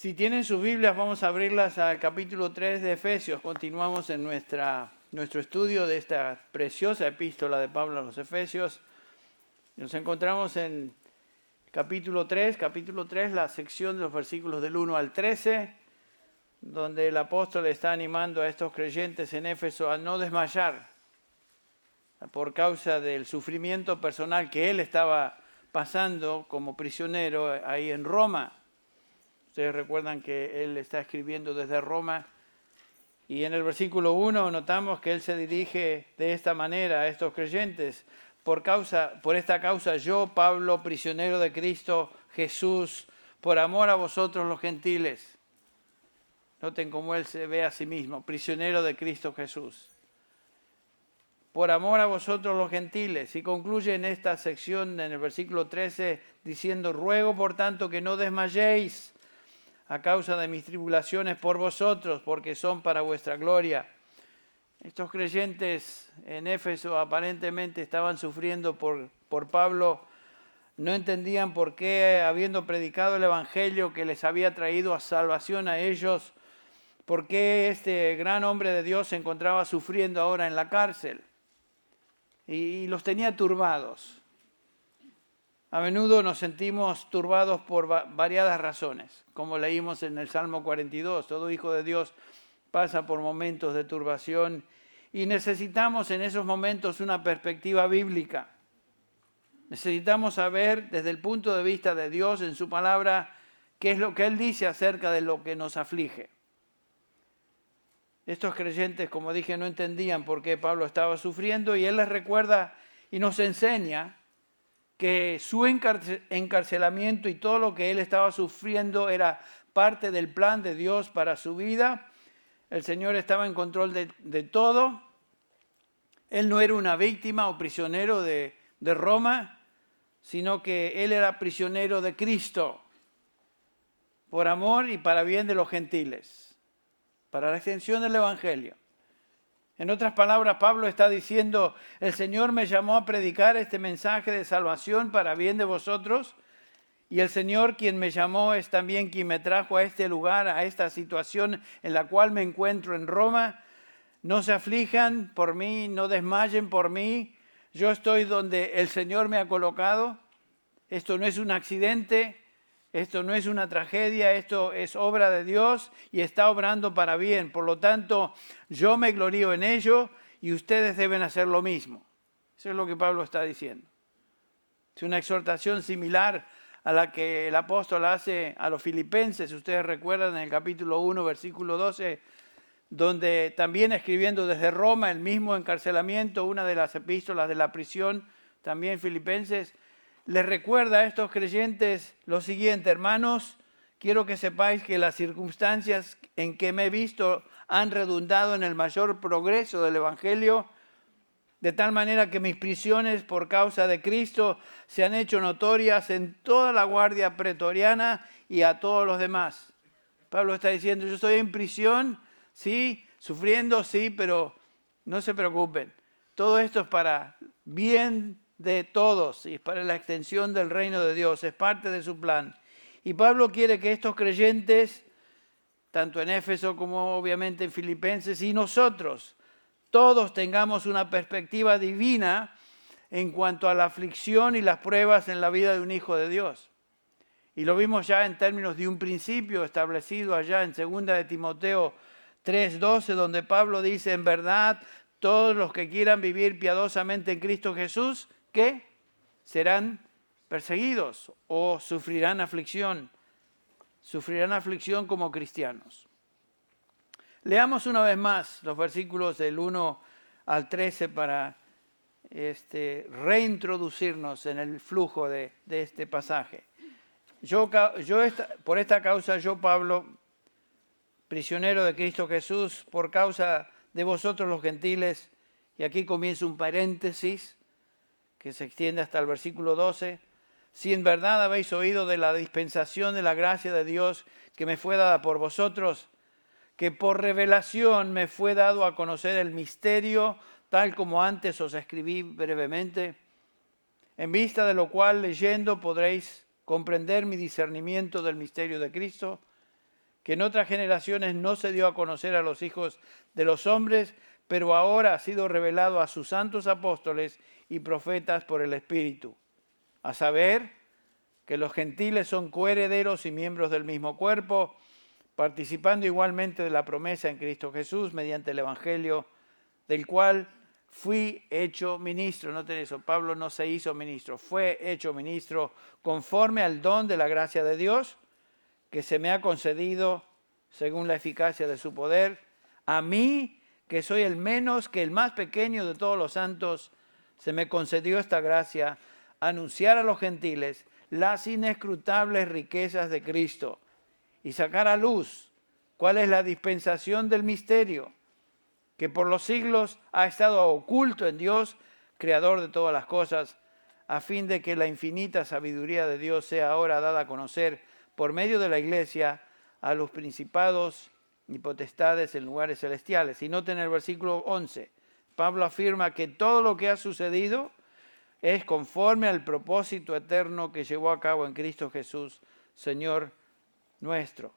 Si tienen sus Biblias, vamos a abrirlas al capítulo 3 de Efesios. Continuamos en nuestro estudio de esta preciosa epístola de Pablo a los Efesios. Nos encontramos en capítulo 3, la sección de los versículos del 1 al 13, donde el apóstol está animando a estos creyentes en Éfeso a no desmayar por causa del sufrimiento personal que él estaba pasando como prisionero ahí en Roma. Ustedes recuerdan que él está escribiendo desde Roma y en el versículo 1 notamos que él se dirige de esta manera a estos creyentes. Por esta causa yo, Pablo, prisionero de Cristo Jesús, por amor a vosotros los gentiles. Noten cómo él se ve a sí mismo, prisionero de Cristo Jesús. Por amor a vosotros los gentiles. Y concluye en esta sección, en el versículo 13, diciendo, ruego por tanto que no desmayéis a causa de mis tribulaciones por vosotros, porque son para vuestra gloria. Estos creyentes en Éfeso aparentemente estaban sufriendo por Pablo. No entendían por qué, habiendo predicado el Evangelio que les había traído a salvación a ellos, por qué este gran hombre de Dios se encontraba sufriendo ahora en la cárcel. Y los tenía turbados. A menudo nos sentimos turbados por variadas razones. Como leímos en el Salmo 42, todo hijo de Dios pasa por momentos de turbación y necesitamos en esos momentos una perspectiva bíblica. Necesitamos saber desde el punto de vista de Dios en su palabra qué es lo que Él dice acerca de lo que nos aflige. Estos creyentes, como dije, no entendían por qué Pablo estaba sufriendo y Él les recuerda y nos enseña que su encarcelamiento y todo lo que él estaba sufriendo era parte del plan de Dios para su vida. El Señor estaba en control de todo. Él no era una víctima o prisionero de Roma, sino que él era prisionero de Cristo, por amor y para bien de los gentiles, para la extensión del Evangelio. En otras palabras, Pablo está diciendo, el Señor me llamó a predicar este mensaje de salvación para bien de vosotros, y el Señor quien me llamó es también quien me trajo a este lugar, a esta situación en la cual me encuentro en Roma. No se aflijan por mí, no desmayen por mí. Yo estoy donde el Señor me ha colocado. Esto no es un accidente. Esto no es una tragedia, esto es obra de Dios y está obrando para bien. Por lo tanto, yo me glorío en ello y ustedes deben hacer lo mismo. Eso es lo que Pablo está diciendo. Es una exhortación similar a la que el apóstol hace a los filipenses. Ustedes recuerdan en el capítulo 1, versículo 12, donde también escribiendo desde Roma, el mismo encarcelamiento, una de las epístolas de la prisión, también filipenses, les recuerda a estos creyentes lo siguiente: hermanos, quiero que sepáis que las circunstancias en que me he visto han redundado en el mayor progreso del Evangelio, de tal manera que mis prisiones por causa de Cristo se han hecho notorias en toda la guardia pretoriana y a todos los demás. Pablo está diciendo, yo estoy en prisión, sí, sufriendo, sí, pero no se preocupen. Todo esto es para bien de todos y para la extensión del reino de Dios, es parte de su plan. Y Pablo quiere que estos creyentes, tanto en Éfeso como obviamente en Filipenses y nosotros, todos tengamos una perspectiva divina en cuanto a la aflicción y las pruebas en la vida de un hijo de Dios. Y lo vimos ya en términos de un principio establecido allá en 2 de Timoteo 3:12, donde Pablo dice, en verdad, todos los que quieran vivir piadosamente en Cristo Jesús, ¿qué? Serán perseguidos o sufrirán aflicción como cristianos. Leamos una vez más los versículos del 1 al 13 para reintroducirnos en el flujo de este pasaje. Por esta causa yo, Pablo, prisionero de Cristo Jesús, por causa de vosotros los gentiles, y aquí comienza un paréntesis que se extiende hasta el versículo 12, si en verdad habéis oído de la dispensación de la gracia de Dios que me fue dada por vosotros, que por revelación me fue dado a conocer el misterio, tal como antes os escribí brevemente, en vista de lo cual leyendo podréis comprender mi discernimiento del misterio de Cristo, que en otras generaciones no se dio a conocer a los hijos de los hombres, pero ahora ha sido revelado a sus santos apóstoles y profetas por el Espíritu. A saber, que los gentiles son coherederos y miembros del mismo cuerpo, participando igualmente de la promesa en Cristo Jesús mediante el Evangelio, del cual fui hecho ministro. Noten eso, Pablo no se hizo ministro, fue hecho ministro conforme al don de la gracia de Dios que se me ha concedido según la eficacia de su poder. A mí, que soy el menos que el más pequeño de todos los santos, se me concedió esta gracia, anunciar a los gentiles las inescrutables riquezas de Cristo y sacar a luz cuál es la dispensación del misterio, que por los siglos ha estado oculto en Dios, creador de todas las cosas, a fin de que la infinita sabiduría de Dios sea ahora dada a conocer por medio de la Iglesia a los principados y potestades en lugares celestiales. Y noten el versículo 11, Pablo afirma que todo lo que ha sucedido es conforme al propósito eterno que llevó a cabo en Cristo Jesús, Señor nuestro.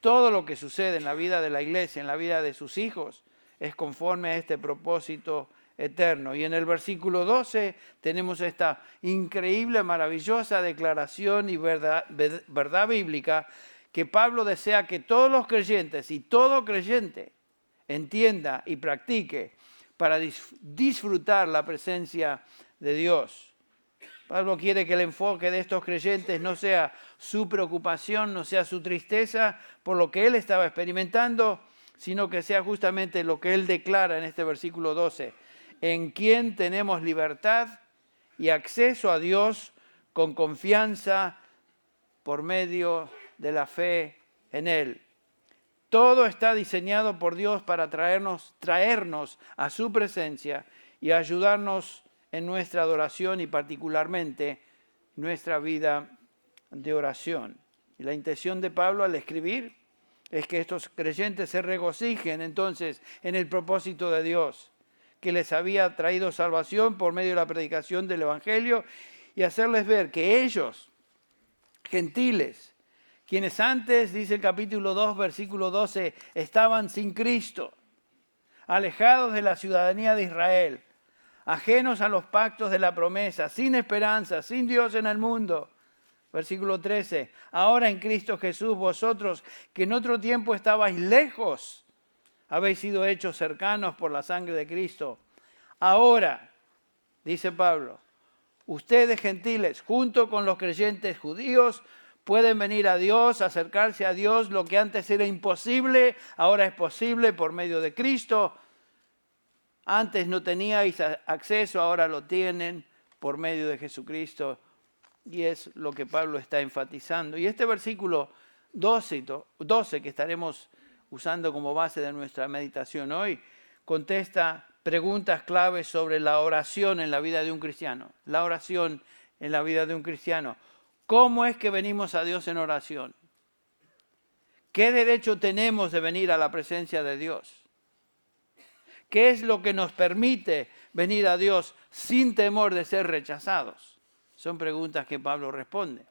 Todo lo que sucede en la vida de la iglesia, en la vida de sus hijos, es conforme a este propósito eterno. Y en el versículo 12 tenemos esta increíble, maravillosa declaración y verdad bíblica que Pablo desea que todos los creyentes y todo creyente entienda y practique para disfrutar la presencia de Dios. Pablo quiere que el enfoque de estos creyentes no sea su preocupación, no sea su tristeza por lo que él estaba experimentando, sino que sea justamente lo que él declara en este versículo 12, en quien tenemos libertad y acceso a Dios con confianza por medio de la fe en Él. Todo está diseñado por Dios para traernos a su presencia y ayudarnos en nuestra adoración y particularmente nuestra vida de oración. Y la intención de Pablo al escribir es que estos creyentes se regocijen entonces en el propósito de Dios, que les había traído salvación por medio de la predicación del Evangelio, y hacerles ver que ellos, gentiles, quienes antes, dice el capítulo 2, versículo 12, estaban sin Cristo, alejados de la ciudadanía de Israel, ajenos a los pactos de la promesa, sin esperanza, sin Dios en el mundo. Versículo 13, ahora en Cristo Jesús vosotros, que en otro tiempo estabais lejos, habéis sido hechos cercanos por la sangre de Cristo. Ahora, dice Pablo, ustedes gentiles, junto con los creyentes judíos, pueden venir a Dios, acercarse a Dios. Lo que antes era imposible, ahora es posible por medio de Cristo. Antes no teníais acceso, ahora lo tienen por medio de Jesucristo. Y es lo que Pablo está enfatizando. Y este versículo 12 que estaremos usando como base de nuestra meditación hoy, contesta preguntas claves sobre la oración en la vida de un cristiano. La oración en la vida de un cristiano. ¿Cómo es que venimos a Dios en oración? ¿Qué derecho tenemos de venir a la presencia de Dios? ¿Qué es lo que nos permite venir a Dios sin temor de ser rechazados? Son preguntas que Pablo responde.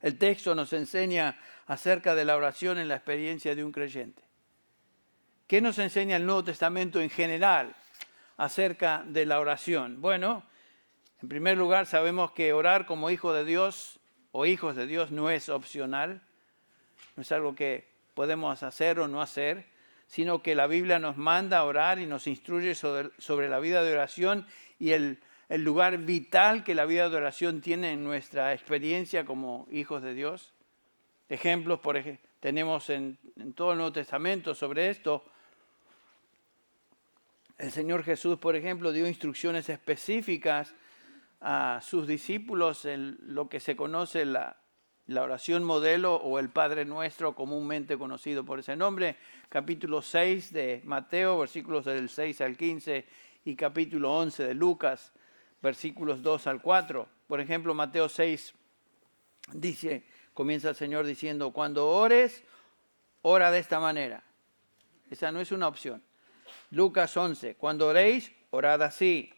El texto nos enseña acerca de la oración en la experiencia de un creyente. ¿Qué nos enseña el Nuevo Testamento en general acerca de la oración? Bueno, en primer lugar sabemos que orar como hijo de Dios o hijos de Dios no es opcional, no es algo que podemos hacer o no hacer, sino que la Biblia nos manda a orar y nos instruye sobre la vida de oración y el lugar vital que la vida de oración tiene en nuestra experiencia como hijos de Dios. Ejemplos tenemos en todo el Nuevo Testamento sobre esto. El Señor Jesús, por ejemplo, dio instrucciones específicas a sus discípulos en lo que se conoce la oración modelo o el Padre Nuestro, comúnmente conocido por ese nombre. Capítulo 6 de Mateo, versículos del 6 al 15, y capítulo 11 de Lucas, versículos 2 al 4. Por ejemplo, Mateo 6 comienza el Señor diciendo, cuando ores, ora de esta manera. Esa no es una opción. Lucas 11, cuando oréis, orad así.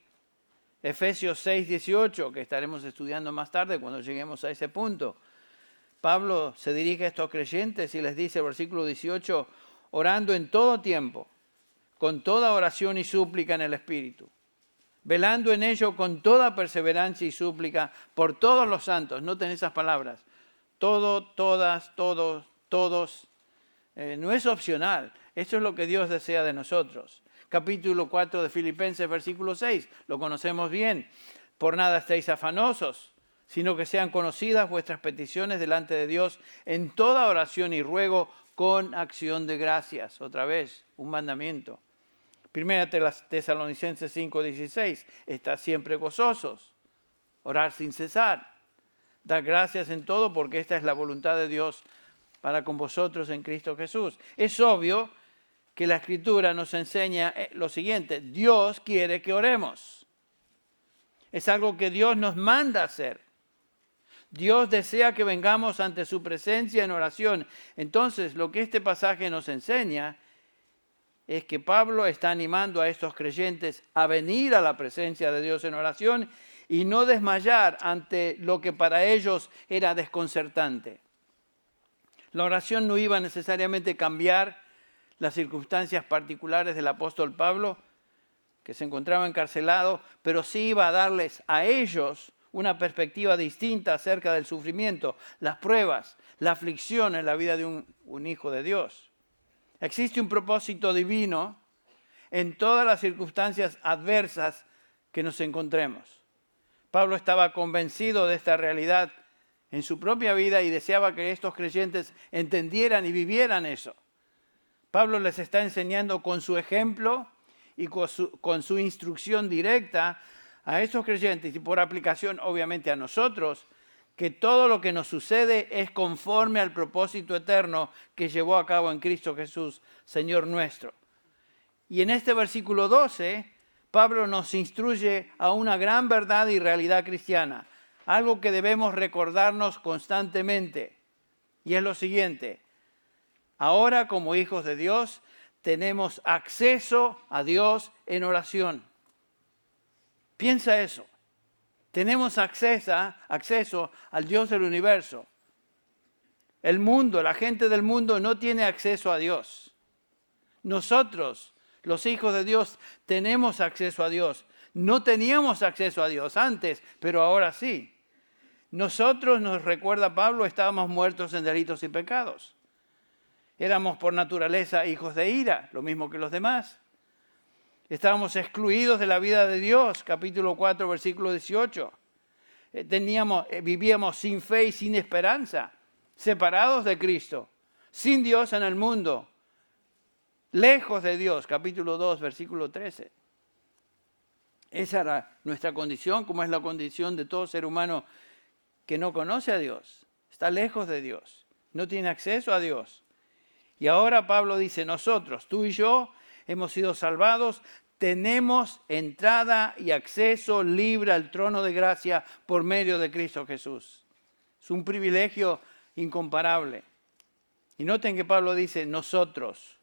Efesios 6, 18, que estaremos estudiando más tarde cuando lleguemos a ese punto. Pablo se dirige a estos creyentes y les dice, versículo 18, orando en todo tiempo, con toda oración y súplica en el Espíritu, velando en ello con toda perseverancia y súplica por todos los santos. Noten esas palabras. Todo, todas, todos, todos. No es opcional. Esto es lo que Dios desea de nosotros. Capítulo 4 de Filipenses, versículo 6. Lo conocemos bien. Por nada estéis afanosos, sino que sean conocidas vuestras peticiones delante de Dios en toda oración y ruego con acción de gracias. Otra vez, un mandamiento. Primera Tesalonicenses 5:16. Estad siempre gozosos, orar sin cesar. Dar gracias en todo porque esta es la voluntad de Dios para con vosotros en Cristo Jesús. Es obvio que la Escritura nos enseña lo siguiente. Dios quiere que oremos. Es algo que Dios nos manda hacer. Dios desea que vengamos ante su presencia en oración. Entonces, lo que este pasaje nos enseña es que Pablo está animando a estos creyentes a venir a la presencia de Dios en oración y no desmayar ante lo que para ellos era desconcertante. La oración no iba necesariamente a cambiar las circunstancias particulares del apóstol Pablo, que se encontraba encarcelado, pero sí iba a darles a ellos una perspectiva distinta acerca del sufrimiento, las pruebas, la aflicción en la vida de un hijo de Dios. Existe un propósito divino en todas las circunstancias adversas que nos encontremos. Pablo estaba convencido de esta realidad en su propia vida y deseaba que estos creyentes entendieran y vivieran eso. Pablo les está enseñando con su ejemplo y con su instrucción directa a estos creyentes y por aplicación obviamente a nosotros, que todo lo que nos sucede es conforme al propósito eterno que llevó a cabo en Cristo Jesús, Señor nuestro. Y en este versículo 12, Pablo nos instruye a una gran verdad y realidad cristiana, algo que debemos recordarnos constantemente. Y es lo siguiente: ahora, como hijos de Dios, tenemos acceso a Dios en oración. Piensa eso. Tenemos acceso al Dios del universo. El mundo, la gente del mundo no tiene acceso a Dios. Nosotros, los hijos de Dios, tenemos acceso a Dios. No teníamos acceso a Dios antes, pero ahora sí. Nosotros, nos recuerda Pablo, estábamos muertos en delitos y pecados. Éramos por naturaleza hijos de ira, lo mismo que los demás. Estábamos excluidos de la vida de Dios, capítulo 4, versículo 18. Vivíamos sin fe y sin esperanza, separados de Cristo, sin Dios en el mundo, lejos de Dios, capítulo 2, versículo 13. Esa era nuestra condición, como es la condición de todo ser humano que no conoce a Dios, está lejos de Dios, no tiene acceso a Dios. Y ahora Pablo dice, nosotros, tú y yo, hemos sido salvados, tenemos entrada y acceso libre al trono de gracia por medio de Cristo Jesús. Es un privilegio incomparable. Y noten que Pablo dice nosotros,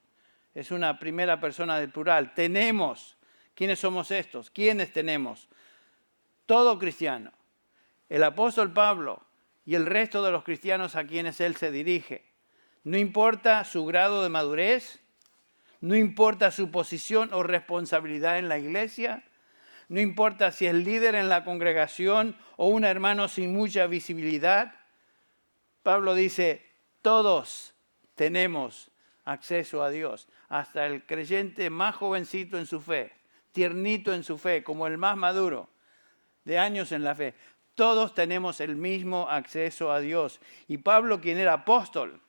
es una primera persona del plural, tenemos. ¿Quiénes somos estos? ¿Quiénes tenemos? Todo cristiano. El apóstol Pablo y el resto de los cristianos a quienes él se dirige. No importa su grado de madurez, no importa su posición o responsabilidad en la iglesia, no importa si es líder en la congregación o un hermano sin mucha visibilidad. Pablo dice, todos tenemos acceso a Dios, hasta el creyente más jovencito en su fe, tiernito en su fe, como el más maduro, de años en la fe. Todos tenemos el mismo acceso a Dios. Y Pablo, quien era apóstol,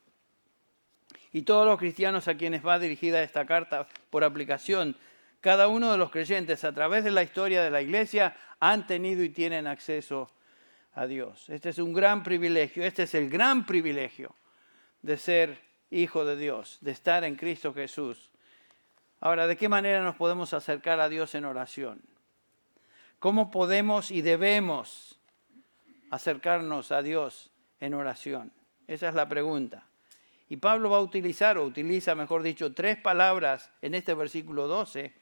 y todos los cristianos a quienes va dirigida esta carta por aplicación, cada uno de los creyentes a través de la historia de la iglesia han tenido y tienen acceso a Dios. Este es un gran privilegio, este es el gran privilegio de ser hijo de Dios, de estar en Cristo Jesús. Ahora, ¿de qué manera nos podemos acercar a Dios en oración? ¿Cómo podemos y debemos acercarnos a Dios en oración? Esa es la pregunta. Y Pablo va a utiliza, mejor dicho, 3 palabras en este versículo 12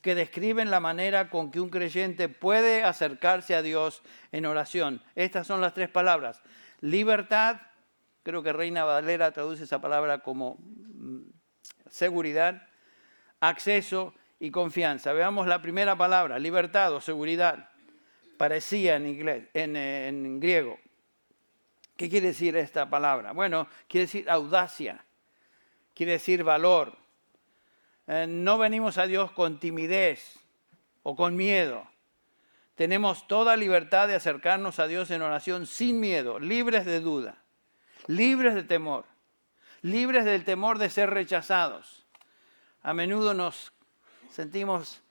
que describen la manera con que un creyente puede acercarse a Dios en oración. Estas son las 3 palabras: libertad, Creo que Reina Valera traduce esa palabra como seguridad, acceso y confianza. Veamos la primera palabra, libertad o seguridad. Parecía en inglés, en griego. ¿Qué quiere decir esta palabra? Bueno, quiere decir audacia, quiere decir valor. No venimos a Dios con timidez o con miedo. Tenemos toda libertad de acercarnos a Dios en oración sin miedo, libres de duda, libres de temor, libres del temor de ser rechazados. A menudo nos sentimos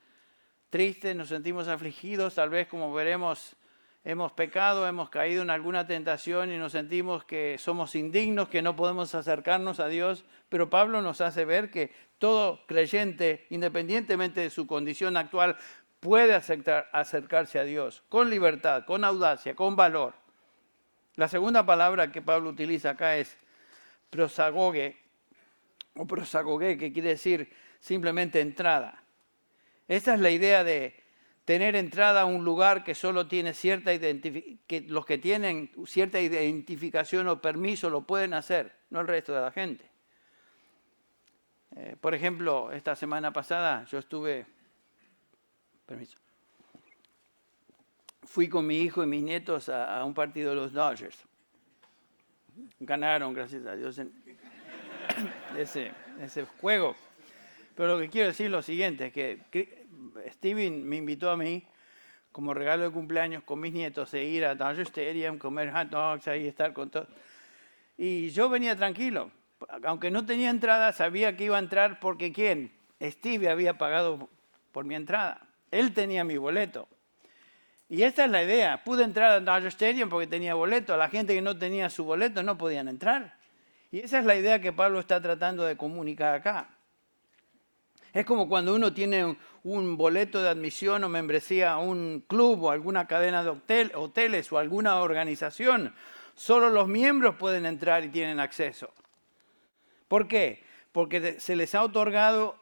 tristes, nos sentimos afligidos, tal vez como veremos, hemos pecado, hemos caído en alguna tentación y nos sentimos que somos indignos, que no podemos acercarnos a Dios, pero Pablo nos hace ver que todo creyente, independientemente de su condición actual, puede acercarse a Dios con libertad, con audacia, con valor. La segunda palabra que Pablo utiliza acá es prosagoge, o prosagoge, que quiere decir simplemente entrada. Esta es la idea de tener entrada a un lugar que solo tiene que los que tienen cierta identificación o permiso lo pueden hacer, no el resto de la gente. Por ejemplo, esta semana pasada yo fui con mi hijo y mis nietos a un partido de los Dodgers. Ganaron, gracias a Dios, en ese juego. Pero lo que quiero decir es lo siguiente, es que Steven me invitó a mí, como regalo de cumpleaños con mis nietos, a ir a Dodger Stadium, comer hot dogs, ahí estar con todo. Y yo venía tranquilo. Aunque no tenía entrada, sabía que iba a entrar porque ¿quién? Steve había pagado por mi entrada. Él tenía mi boleto. Y esta es la idea. Pude entrar a Dodger Stadium porque tenía boleto. La gente que no tenía su boleto no podían entrar. Y esa es la idea que Pablo está tratando de comunicar acá. Es como cuando uno tiene un boleto de admisión o membresía a un club o alguna cadena de hoteles o alguna organización. Solo los miembros pueden entrar y tienen acceso. ¿Por qué? Porque se les ha otorgado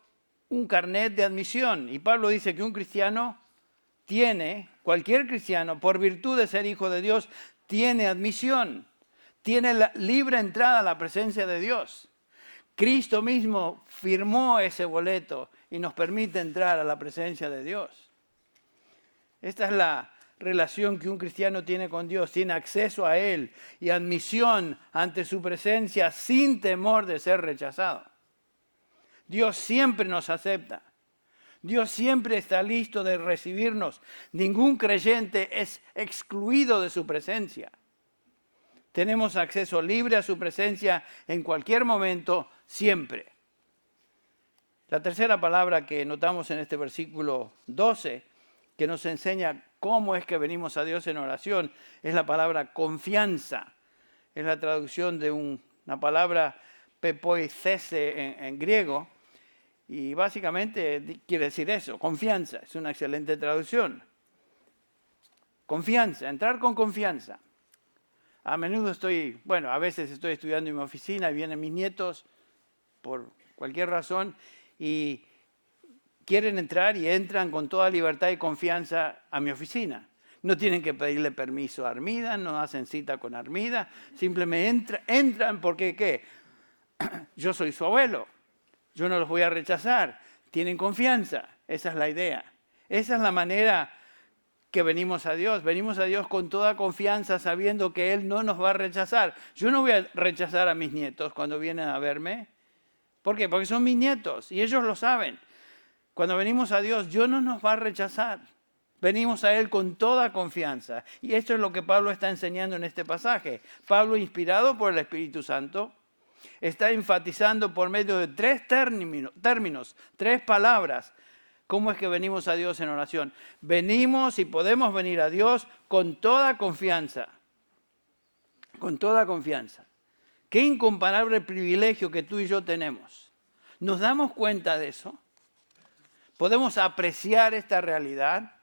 un carnet de admisión. Y Pablo dice que un cristiano cualquier cristiano, por virtud de ser hijo de Dios, tiene admisión. Tiene la libre entrada a la presencia de Dios. Cristo mismo firmó ese boleto y nos permite entrar a la presencia de Dios. Esta es la relación que un cristiano tiene con Dios, tiene acceso a Él y admisión ante su presencia sin temor de ser rechazado. Dios siempre nos acepta. Dios siempre está listo de recibirnos. Ningún creyente es excluido de su presencia. Tenemos acceso libre a su presencia en cualquier momento, siempre. La tercera palabra que notamos en este versículo 12, que nos enseña cómo es que venimos a Dios en oración, es la palabra confianza. Es la traducción de una palabra pepoicese en griego. Y básicamente quiere decir eso, confianza. Es una excelente traducción. Confianza, entrar con confianza. A menudo a veces estoy estudiando en mi oficina y vienen mis nietos por cualquier razón y quieren entrar y entran con toda libertad y confianza a mi oficina. No tienen que pedirle permiso a Armida, no hacen cita con Armida, simplemente entran porque ¿qué? Yo soy su abuelo, yo no los voy a rechazar, tienen confianza, esa es la idea. Esa es la manera que venimos a Dios con toda confianza sabiendo que Él no nos va a rechazar. Yo no voy a rechazar a mis nietos cuando vienen a verme. ¿Por qué? Porque son mis nietos y ellos lo saben. Cuando venimos a Dios, Dios no nos va a rechazar. Venimos a Él con toda confianza. Y esto es lo que Pablo está enseñando en este pasaje. Pablo, inspirado por el Espíritu Santo, está enfatizando por medio de tres términos, tres palabras, cómo es que venimos a Dios en oración. Venimos y podemos venir a Dios con toda confianza. Con toda confianza. Qué incomparable privilegio que tú y yo tenemos. ¿Nos damos cuenta de eso? ¿Podemos apreciar esta realidad?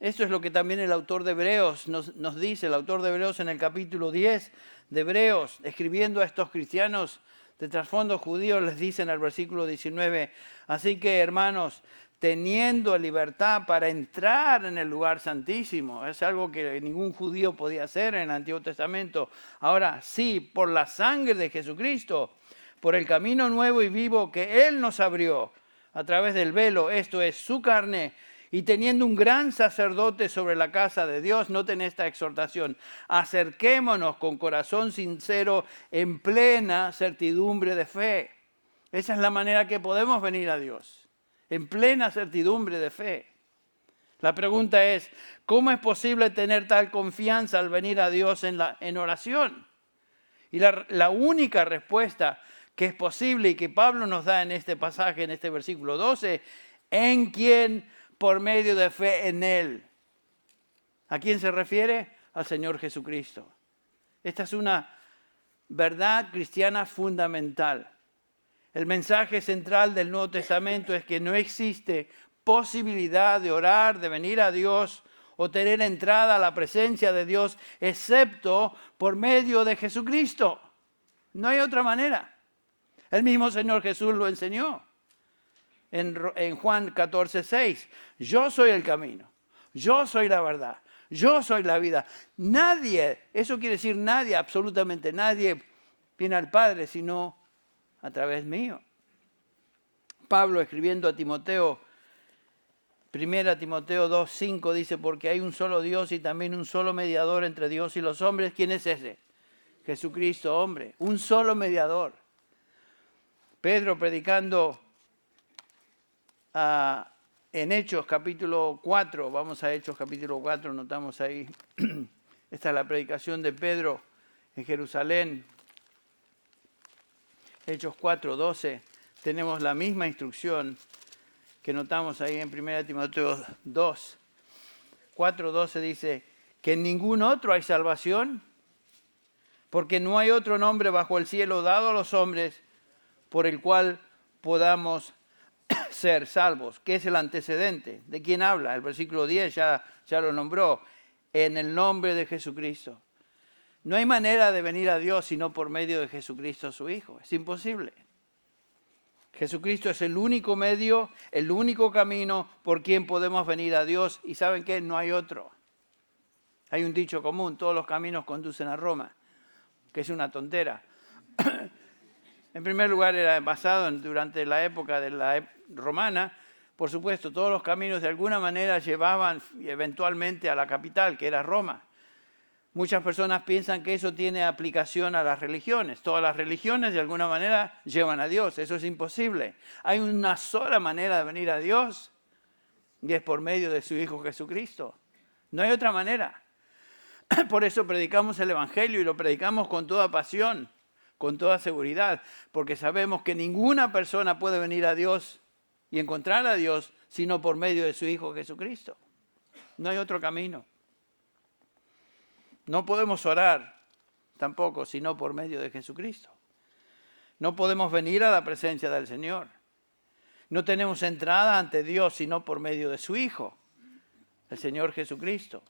Esto es lo que también el autor de Hebreos nos dice, el autor de Hebreos en el capítulo 10 de Hebreos, escribiendo a estos cristianos de trasfondo judío, les dice en el versículo 19, así que hermanos, teniendo libertad para entrar en el lugar santísimo. Es algo que ningún judío podía hacer en el Antiguo Testamento. Ahora sí, por la sangre de Jesucristo, por el camino nuevo y vivo que Él nos abrió a través del velo, esto es su carne, y teniendo un gran sacerdote sobre la casa de Dios, noten esta exhortación: acerquémonos con corazón sincero en plena certidumbre de fe. Esa es la manera que podemos venir a Dios, en plena certidumbre de fe. La pregunta es, ¿cómo es posible tener tal confianza al venir a Dios en oración? Y la única respuesta que es posible y que Pablo nos da en este pasaje, en este versículo 12, en quien, por medio de fe en Él. ¿A quién se refiere? Al Señor Jesucristo. Esta es una verdad cristiana fundamental. El mensaje central del Nuevo Testamento es que no existe posibilidad de orar, de venir a Dios o tener entrada a la presencia de Dios, excepto por medio de Jesucristo. No hay otra manera. El mismo Señor Jesús lo enseñó en Juan 14:6. Yo soy el camino, yo soy la verdad, yo soy la vida. Nadie, eso quiere decir nadie, absolutamente nadie, viene al Padre sino a través mío. Pablo, escribiendo a Timoteo, 1 Timoteo 2:5, dice: porque hay un solo Dios y también un solo mediador entre Dios y los hombres. ¿Quién es ese? Jesucristo, hombre, un solo mediador. Pedro, predicando en Hechos capítulo 4, vamos a Hechos capítulo 4, notamos ahí, esta es la predicación de Pedro en Jerusalén. Hechos 4:12, tenemos la misma instrucción que notamos ahí en 1 Timoteo 2. 4:12 dice: que en ningún otro hay salvación, porque no hay otro nombre bajo el cielo dado a los hombres por el cual podamos ser salvos. ¿Qué es el antecedente? ¿De quién habla? El versículo 10 ya lo nombró. En el nombre de Jesucristo. No hay manera de venir a Dios sino por medio de Jesucristo su Hijo. Es imposible. Jesucristo es el único medio, el único camino por quien podemos venir a Dios. Y ¿saben qué? No hay otro. Hay un dicho común: todos los caminos conducen a Roma, que es una tontera. En primer lugar, era basado durante la época de la romana. Por supuesto, todos los caminos de alguna manera llevaban eventualmente a la capital, que era Roma. Muchas personas piensan que eso tiene aplicación a las religiones. Todas las religiones de alguna manera llevan a Dios. Eso es imposible. Hay una sola manera de venir a Dios y es por medio de su Hijo Jesucristo. No hay otra manera. Por eso predicamos el Evangelio y lo predicamos con toda pasión, con toda seguridad, porque sabemos que ninguna persona puede venir a Dios y encontrar a Dios sino por medio de su Hijo Jesucristo. No hay otro camino. No podemos orar tampoco sino por medio de Jesucristo. No podemos venir a la presencia del Señor. No tenemos entrada ante Dios sino por medio de su Hijo, el Señor Jesucristo.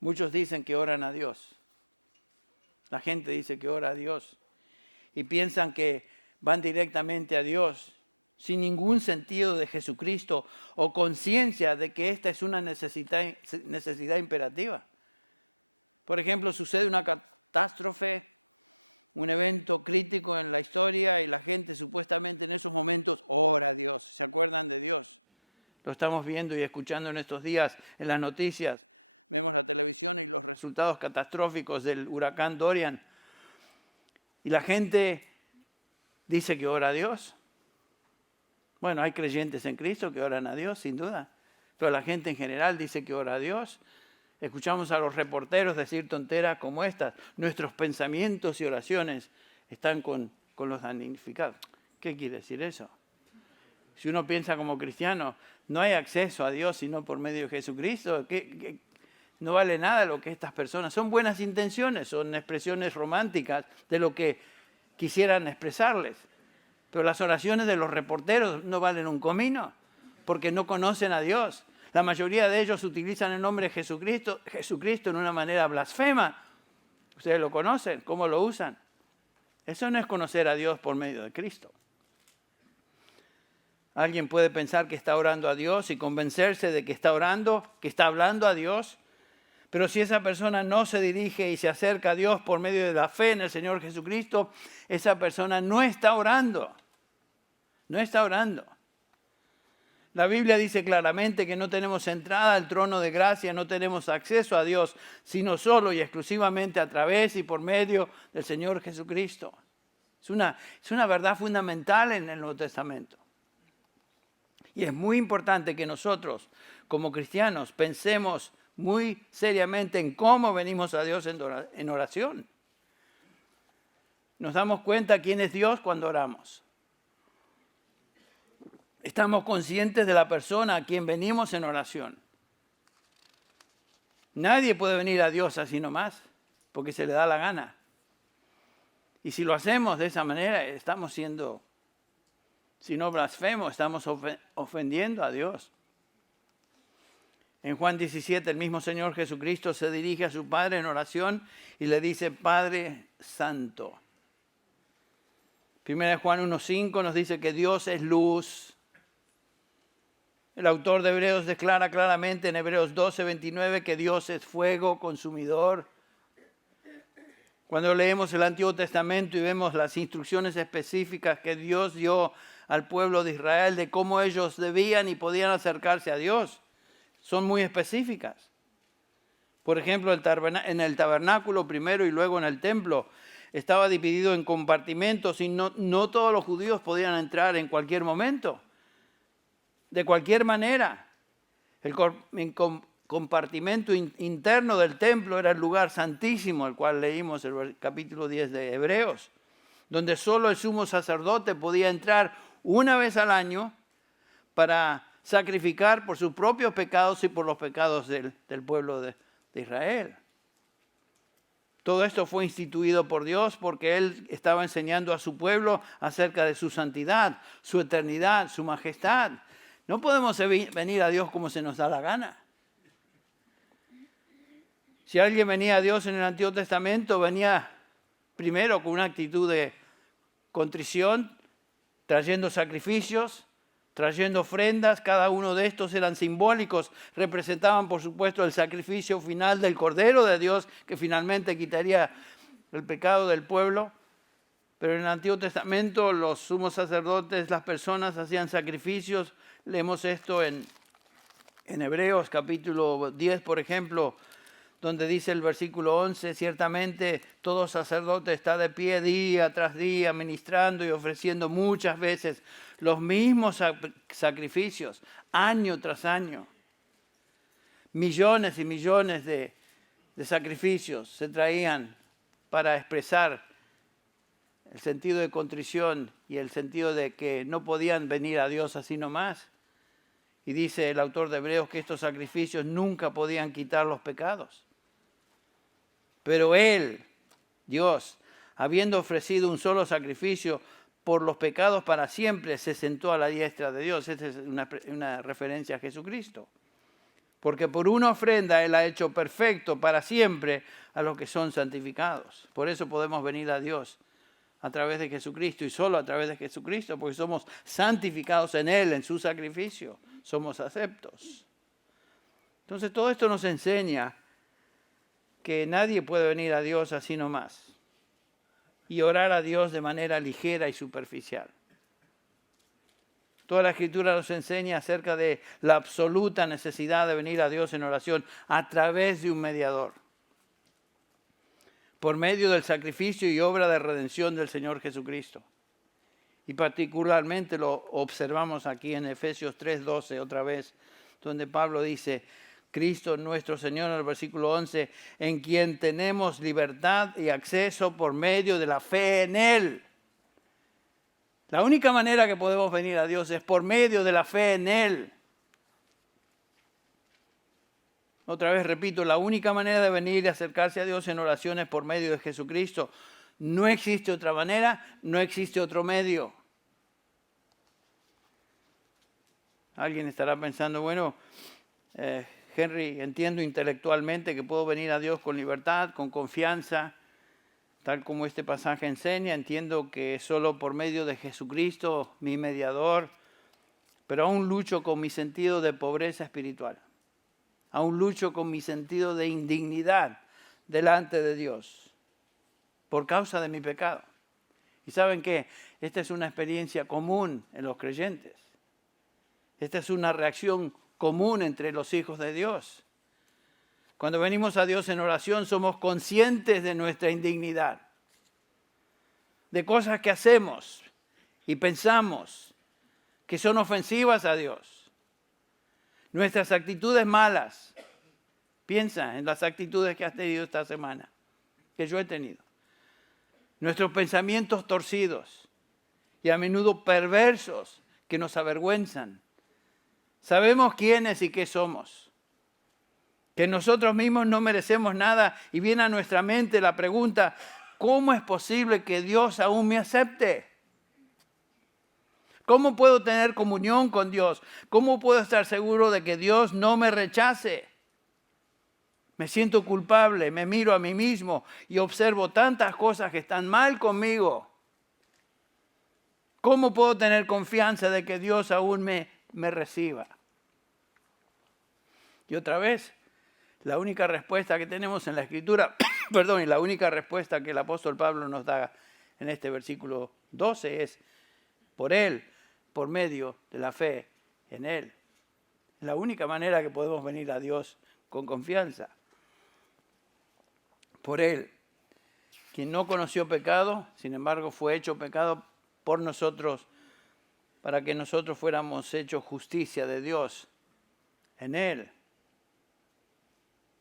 Muchos dicen que oran a Dios. La gente dice que ora a Dios y piensan que van directamente a Dios sin ningún sentido de Jesucristo o conciencia de que esta es una necesidad imperativa. Por ejemplo, sucede una catástrofe, un evento crítico en la historia y la gente supuestamente en esos momentos ora a Dios, se acuerdan de Dios. Lo estamos viendo y escuchando en estos días en las noticias. Vemos la televisión y los resultados catastróficos del huracán Dorian. Y la gente dice que ora a Dios. Bueno, hay creyentes en Cristo que oran a Dios, sin duda. Pero la gente en general dice que ora a Dios. Escuchamos a los reporteros decir tonteras como estas. Nuestros pensamientos y oraciones están con los damnificados. ¿Qué quiere decir eso? Si uno piensa como cristiano, no hay acceso a Dios sino por medio de Jesucristo. No vale nada lo que estas personas... Son buenas intenciones, son expresiones románticas de lo que quisieran expresarles. Pero las oraciones de los reporteros no valen un comino porque no conocen a Dios. La mayoría de ellos utilizan el nombre de Jesucristo en una manera blasfema. Ustedes lo conocen, ¿cómo lo usan? Eso no es conocer a Dios por medio de Cristo. Alguien puede pensar que está orando a Dios y convencerse de que está orando, que está hablando a Dios. Pero si esa persona no se dirige y se acerca a Dios por medio de la fe en el Señor Jesucristo, esa persona no está orando. No está orando. La Biblia dice claramente que no tenemos entrada al trono de gracia, no tenemos acceso a Dios, sino solo y exclusivamente a través y por medio del Señor Jesucristo. Es una verdad fundamental en el Nuevo Testamento. Y es muy importante que nosotros, como cristianos, pensemos muy seriamente en cómo venimos a Dios en oración. Nos damos cuenta quién es Dios cuando oramos. Estamos conscientes de la persona a quien venimos en oración. Nadie puede venir a Dios así nomás, porque se le da la gana. Y si lo hacemos de esa manera, estamos siendo, si no blasfemo, estamos ofendiendo a Dios. En Juan 17, el mismo Señor Jesucristo se dirige a su Padre en oración y le dice, Padre Santo. 1 Juan 1:5 nos dice que Dios es luz. El autor de Hebreos declara claramente en Hebreos 12:29 que Dios es fuego consumidor. Cuando leemos el Antiguo Testamento y vemos las instrucciones específicas que Dios dio al pueblo de Israel de cómo ellos debían y podían acercarse a Dios, son muy específicas. Por ejemplo, en el tabernáculo primero y luego en el templo estaba dividido en compartimentos y no todos los judíos podían entrar en cualquier momento. De cualquier manera, el compartimento interno del templo era el lugar santísimo, el cual leímos en el capítulo 10 de Hebreos, donde solo el sumo sacerdote podía entrar una vez al año para sacrificar por sus propios pecados y por los pecados del pueblo de Israel. Todo esto fue instituido por Dios porque Él estaba enseñando a su pueblo acerca de su santidad, su eternidad, su majestad. No podemos venir a Dios como se nos da la gana. Si alguien venía a Dios en el Antiguo Testamento, venía primero con una actitud de contrición, trayendo sacrificios, trayendo ofrendas. Cada uno de estos eran simbólicos, representaban por supuesto el sacrificio final del Cordero de Dios, que finalmente quitaría el pecado del pueblo. Pero en el Antiguo Testamento los sumos sacerdotes, las personas hacían sacrificios. Leemos esto en Hebreos capítulo 10, por ejemplo, donde dice el versículo 11, ciertamente todo sacerdote está de pie día tras día, ministrando y ofreciendo muchas veces los mismos sacrificios, año tras año. Millones y millones de sacrificios se traían para expresar el sentido de contrición y el sentido de que no podían venir a Dios así nomás. Y dice el autor de Hebreos que estos sacrificios nunca podían quitar los pecados. Pero Él, Dios, habiendo ofrecido un solo sacrificio por los pecados para siempre, se sentó a la diestra de Dios. Esta es una referencia a Jesucristo. Porque por una ofrenda Él ha hecho perfecto para siempre a los que son santificados. Por eso podemos venir a Dios a través de Jesucristo y solo a través de Jesucristo, porque somos santificados en Él, en su sacrificio. Somos aceptos. Entonces todo esto nos enseña que nadie puede venir a Dios así nomás y orar a Dios de manera ligera y superficial. Toda la Escritura nos enseña acerca de la absoluta necesidad de venir a Dios en oración a través de un mediador, por medio del sacrificio y obra de redención del Señor Jesucristo. Y particularmente lo observamos aquí en Efesios 3:12 otra vez, donde Pablo dice, Cristo nuestro Señor, en el versículo 11, en quien tenemos libertad y acceso por medio de la fe en Él. La única manera que podemos venir a Dios es por medio de la fe en Él. Otra vez repito, la única manera de venir y acercarse a Dios en oración es por medio de Jesucristo. No existe otra manera, no existe otro medio. Alguien estará pensando, bueno, Henry, entiendo intelectualmente que puedo venir a Dios con libertad, con confianza, tal como este pasaje enseña. Entiendo que solo por medio de Jesucristo, mi mediador, pero aún lucho con mi sentido de pobreza espiritual. Aún lucho con mi sentido de indignidad delante de Dios por causa de mi pecado. Y ¿saben qué? Esta es una experiencia común en los creyentes. Esta es una reacción común entre los hijos de Dios. Cuando venimos a Dios en oración somos conscientes de nuestra indignidad, de cosas que hacemos y pensamos que son ofensivas a Dios. Nuestras actitudes malas. Piensa en las actitudes que has tenido esta semana, que yo he tenido. Nuestros pensamientos torcidos y a menudo perversos que nos avergüenzan. Sabemos quiénes y qué somos. Que nosotros mismos no merecemos nada y viene a nuestra mente la pregunta, ¿cómo es posible que Dios aún me acepte? ¿Cómo puedo tener comunión con Dios? ¿Cómo puedo estar seguro de que Dios no me rechace? Me siento culpable, me miro a mí mismo y observo tantas cosas que están mal conmigo. ¿Cómo puedo tener confianza de que Dios aún me reciba? Y otra vez, la única respuesta que tenemos en la Escritura, y la única respuesta que el apóstol Pablo nos da en este versículo 12 es por Él, por medio de la fe en Él. Es la única manera que podemos venir a Dios con confianza. Por Él, quien no conoció pecado, sin embargo fue hecho pecado por nosotros, para que nosotros fuéramos hechos justicia de Dios en Él.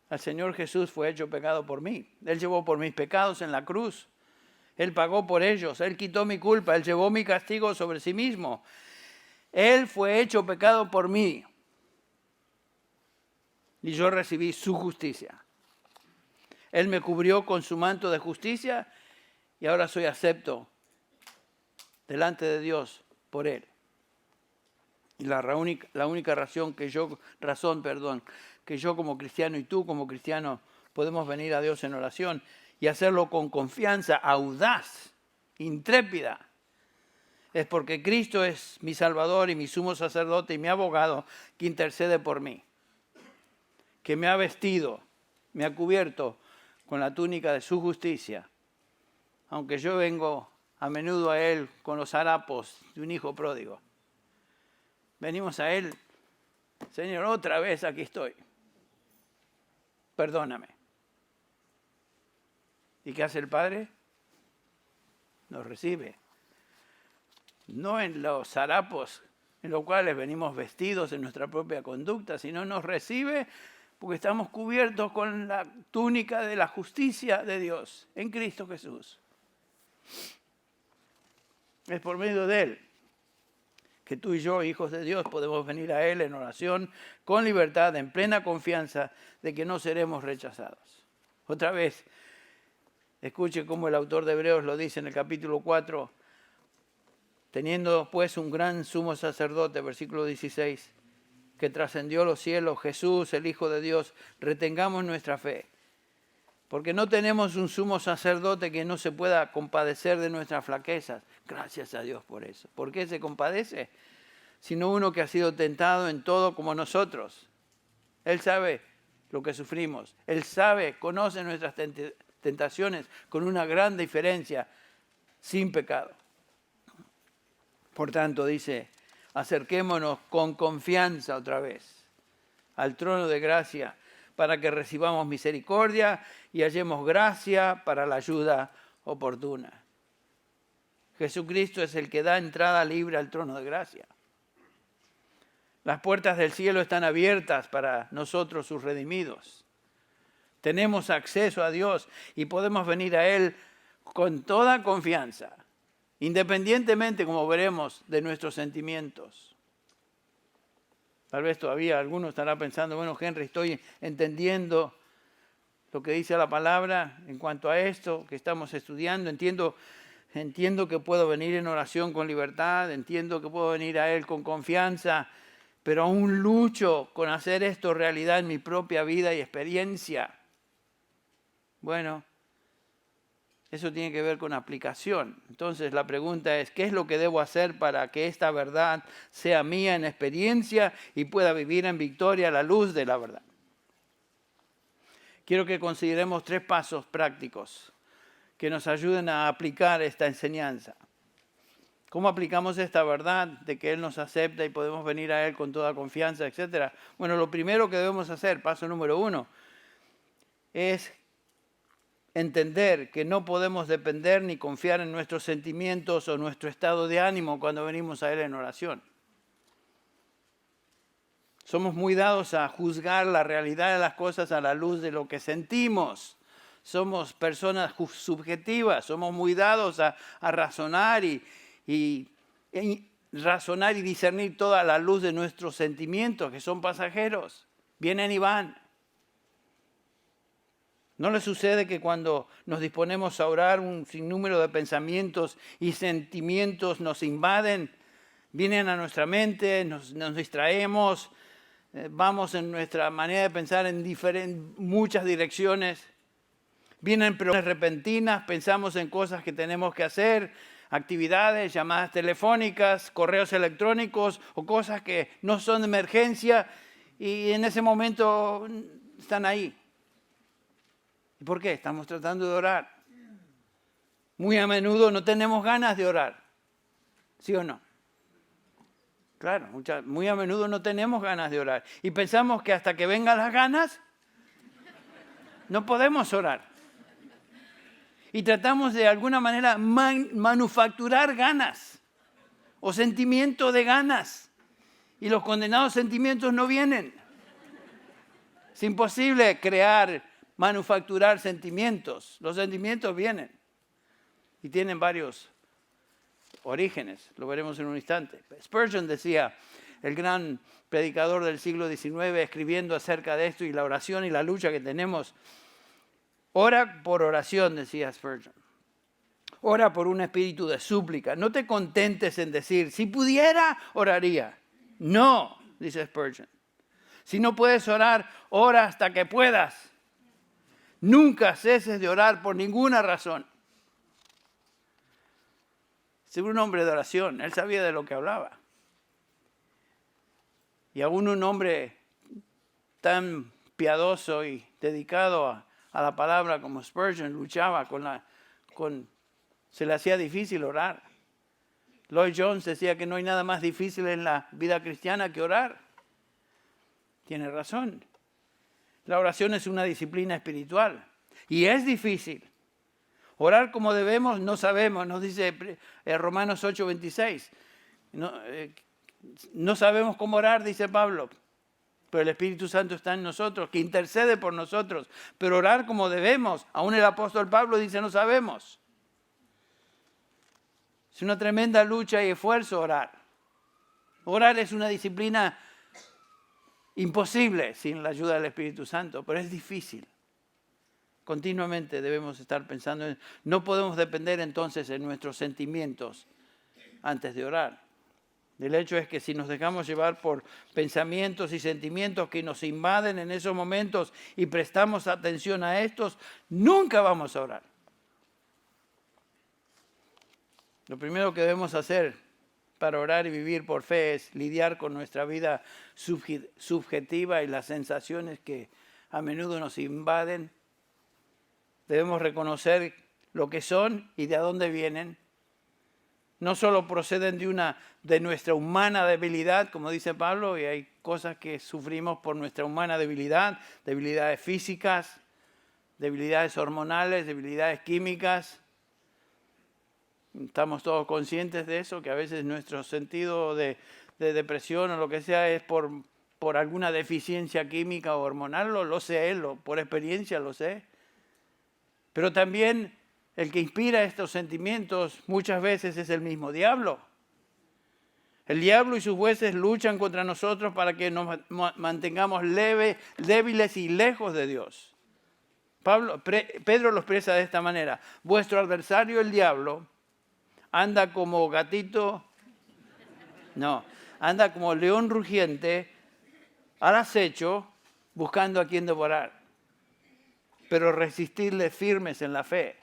El Señor Jesús fue hecho pecado por mí. Él llevó por mis pecados en la cruz. Él pagó por ellos. Él quitó mi culpa. Él llevó mi castigo sobre sí mismo. Él fue hecho pecado por mí. Y yo recibí su justicia. Él me cubrió con su manto de justicia y ahora soy acepto delante de Dios por Él. Y la única razón que yo como cristiano y tú como cristiano podemos venir a Dios en oración y hacerlo con confianza, audaz, intrépida, es porque Cristo es mi Salvador y mi sumo sacerdote y mi abogado que intercede por mí, que me ha vestido, me ha cubierto con la túnica de su justicia, aunque yo vengo a menudo a Él con los harapos de un hijo pródigo. Venimos a Él, Señor, otra vez aquí estoy. Perdóname. ¿Y qué hace el Padre? Nos recibe. No en los harapos en los cuales venimos vestidos en nuestra propia conducta, sino nos recibe porque estamos cubiertos con la túnica de la justicia de Dios en Cristo Jesús. Es por medio de Él que tú y yo, hijos de Dios, podemos venir a Él en oración con libertad, en plena confianza de que no seremos rechazados. Otra vez, escuche cómo el autor de Hebreos lo dice en el capítulo 4, teniendo pues un gran sumo sacerdote, versículo 16, que trascendió los cielos, Jesús, el Hijo de Dios, retengamos nuestra fe. Porque no tenemos un sumo sacerdote que no se pueda compadecer de nuestras flaquezas. Gracias a Dios por eso. ¿Por qué se compadece? Sino uno que ha sido tentado en todo como nosotros. Él sabe lo que sufrimos. Él sabe, conoce nuestras tentaciones con una gran diferencia, sin pecado. Por tanto, dice, acerquémonos con confianza otra vez al trono de gracia para que recibamos misericordia y hallemos gracia para la ayuda oportuna. Jesucristo es el que da entrada libre al trono de gracia. Las puertas del cielo están abiertas para nosotros, sus redimidos. Tenemos acceso a Dios y podemos venir a Él con toda confianza, independientemente, como veremos, de nuestros sentimientos. Tal vez todavía alguno estará pensando, bueno, Henry, estoy entendiendo lo que dice la palabra en cuanto a esto que estamos estudiando. Entiendo que puedo venir en oración con libertad, entiendo que puedo venir a Él con confianza, pero aún lucho con hacer esto realidad en mi propia vida y experiencia. Bueno, Eso tiene que ver con aplicación. Entonces la pregunta es, ¿qué es lo que debo hacer para que esta verdad sea mía en experiencia y pueda vivir en victoria a la luz de la verdad? Quiero que consideremos 3 pasos prácticos que nos ayuden a aplicar esta enseñanza. ¿Cómo aplicamos esta verdad de que Él nos acepta y podemos venir a Él con toda confianza, etcétera? Bueno, lo primero que debemos hacer, paso número 1, es entender que no podemos depender ni confiar en nuestros sentimientos o nuestro estado de ánimo cuando venimos a Él en oración. Somos muy dados a juzgar la realidad de las cosas a la luz de lo que sentimos. Somos personas subjetivas, somos muy dados a razonar y razonar y discernir toda la luz de nuestros sentimientos, que son pasajeros, vienen y van. ¿No le sucede que cuando nos disponemos a orar un sinnúmero de pensamientos y sentimientos nos invaden, vienen a nuestra mente, nos distraemos, vamos en nuestra manera de pensar en muchas direcciones, vienen preocupaciones repentinas, pensamos en cosas que tenemos que hacer, actividades, llamadas telefónicas, correos electrónicos o cosas que no son de emergencia y en ese momento están ahí. ¿Y por qué? Estamos tratando de orar. Muy a menudo no tenemos ganas de orar. ¿Sí o no? Claro, muy a menudo no tenemos ganas de orar. Y pensamos que hasta que vengan las ganas, no podemos orar. Y tratamos de alguna manera manufacturar ganas o sentimiento de ganas. Y los condenados sentimientos no vienen. Es imposible manufacturar sentimientos. Los sentimientos vienen y tienen varios orígenes, lo veremos en un instante. Spurgeon decía, el gran predicador del siglo XIX, escribiendo acerca de esto y la oración y la lucha que tenemos, ora por oración, decía Spurgeon. Ora por un espíritu de súplica. No te contentes en decir, si pudiera, oraría. No, dice Spurgeon. Si no puedes orar, ora hasta que puedas. Nunca ceses de orar por ninguna razón. Era un hombre de oración, él sabía de lo que hablaba. Y aún un hombre tan piadoso y dedicado a la palabra como Spurgeon luchaba se le hacía difícil orar. Lloyd Jones decía que no hay nada más difícil en la vida cristiana que orar. Tiene razón. La oración es una disciplina espiritual y es difícil. Orar como debemos no sabemos, nos dice Romanos 8:26. No sabemos cómo orar, dice Pablo, pero el Espíritu Santo está en nosotros, que intercede por nosotros. Pero orar como debemos, aún el apóstol Pablo dice no sabemos. Es una tremenda lucha y esfuerzo orar. Orar es una disciplina imposible sin la ayuda del Espíritu Santo, pero es difícil. Continuamente debemos estar pensando no podemos depender entonces en nuestros sentimientos antes de orar. El hecho es que si nos dejamos llevar por pensamientos y sentimientos que nos invaden en esos momentos y prestamos atención a estos, nunca vamos a orar. Lo primero que debemos hacer para orar y vivir por fe es lidiar con nuestra vida subjetiva y las sensaciones que a menudo nos invaden. Debemos reconocer lo que son y de dónde vienen. No solo proceden de nuestra humana debilidad, como dice Pablo, y hay cosas que sufrimos por nuestra humana debilidad, debilidades físicas, debilidades hormonales, debilidades químicas. Estamos todos conscientes de eso, que a veces nuestro sentido de depresión o lo que sea es por alguna deficiencia química o hormonal, lo sé, por experiencia lo sé. Pero también el que inspira estos sentimientos muchas veces es el mismo diablo. El diablo y sus jueces luchan contra nosotros para que nos mantengamos débiles y lejos de Dios. Pedro lo expresa de esta manera. Vuestro adversario, el diablo, anda como anda como león rugiente al acecho buscando a quien devorar. Pero resistirle firmes en la fe.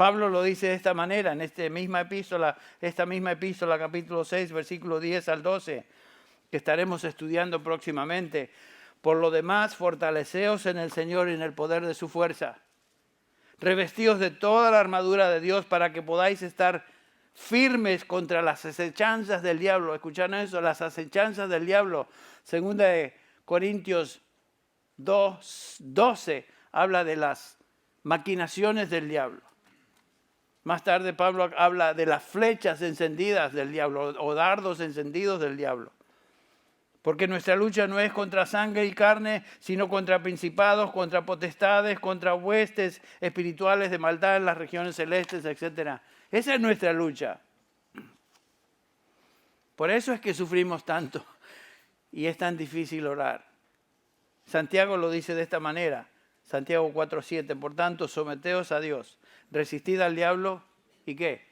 Pablo lo dice de esta manera en esta misma epístola, capítulo 6, versículo 10 al 12, que estaremos estudiando próximamente. Por lo demás, fortaleceos en el Señor y en el poder de su fuerza. Revestidos de toda la armadura de Dios para que podáis estar firmes contra las acechanzas del diablo. ¿Escucharon eso? Las acechanzas del diablo. Segunda de Corintios 2:12 habla de las maquinaciones del diablo. Más tarde Pablo habla de las flechas encendidas del diablo o dardos encendidos del diablo. Porque nuestra lucha no es contra sangre y carne, sino contra principados, contra potestades, contra huestes espirituales de maldad en las regiones celestes, etc. Esa es nuestra lucha. Por eso es que sufrimos tanto y es tan difícil orar. Santiago lo dice de esta manera, Santiago 4:7, por tanto, someteos a Dios, resistid al diablo y ¿qué?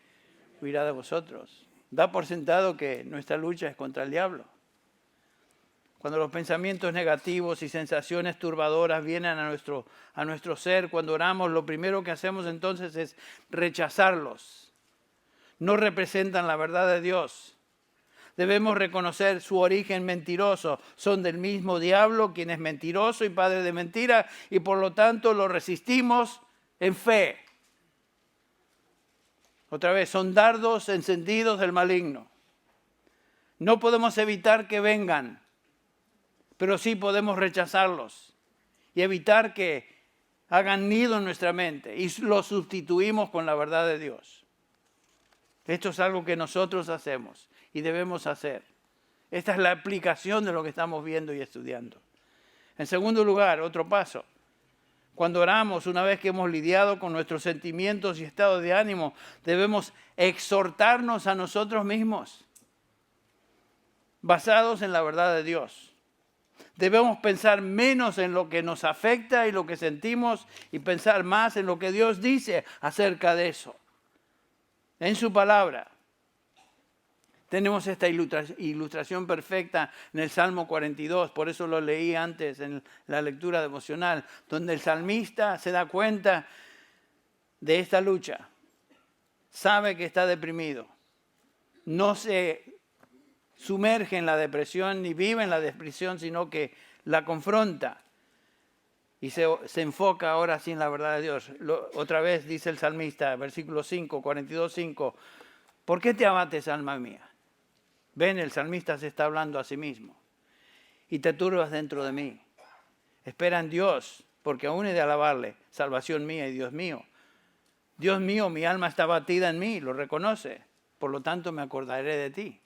Huirá de vosotros. Da por sentado que nuestra lucha es contra el diablo. Cuando los pensamientos negativos y sensaciones turbadoras vienen a nuestro ser, cuando oramos, lo primero que hacemos entonces es rechazarlos. No representan la verdad de Dios. Debemos reconocer su origen mentiroso. Son del mismo diablo, quien es mentiroso y padre de mentira, y por lo tanto lo resistimos en fe. Otra vez, son dardos encendidos del maligno. No podemos evitar que vengan, pero sí podemos rechazarlos y evitar que hagan nido en nuestra mente y los sustituimos con la verdad de Dios. Esto es algo que nosotros hacemos y debemos hacer. Esta es la aplicación de lo que estamos viendo y estudiando. En segundo lugar, otro paso. Cuando oramos, una vez que hemos lidiado con nuestros sentimientos y estado de ánimo, debemos exhortarnos a nosotros mismos, basados en la verdad de Dios. Debemos pensar menos en lo que nos afecta y lo que sentimos y pensar más en lo que Dios dice acerca de eso. En su palabra. Tenemos esta ilustración perfecta en el Salmo 42, por eso lo leí antes en la lectura devocional, donde el salmista se da cuenta de esta lucha. Sabe que está deprimido. No se sumerge en la depresión ni vive en la depresión, sino que la confronta y se enfoca ahora sí en la verdad de Dios. Otra vez dice el salmista, versículo 5, 42:5, ¿por qué te abates, alma mía? Ven, el salmista se está hablando a sí mismo. Y te turbas dentro de mí. Espera en Dios, porque aún he de alabarle, salvación mía y Dios mío. Dios mío, mi alma está abatida en mí, lo reconoce. Por lo tanto, me acordaré de ti.